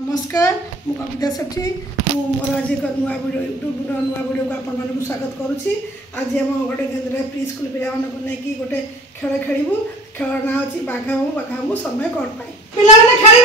नमस्कार मु कविता सेठी मोर आज एक नुआ वीडियो यूट्यूब नुआ वीडियो को आपण मानक स्वागत करुच्ची। आज आम गोटे केन्द्र प्री स्कूल पिला नहीं गोटे खेल खेलू खेल ना अच्छी बाघ बाघ समय कौन पाई पिला खेल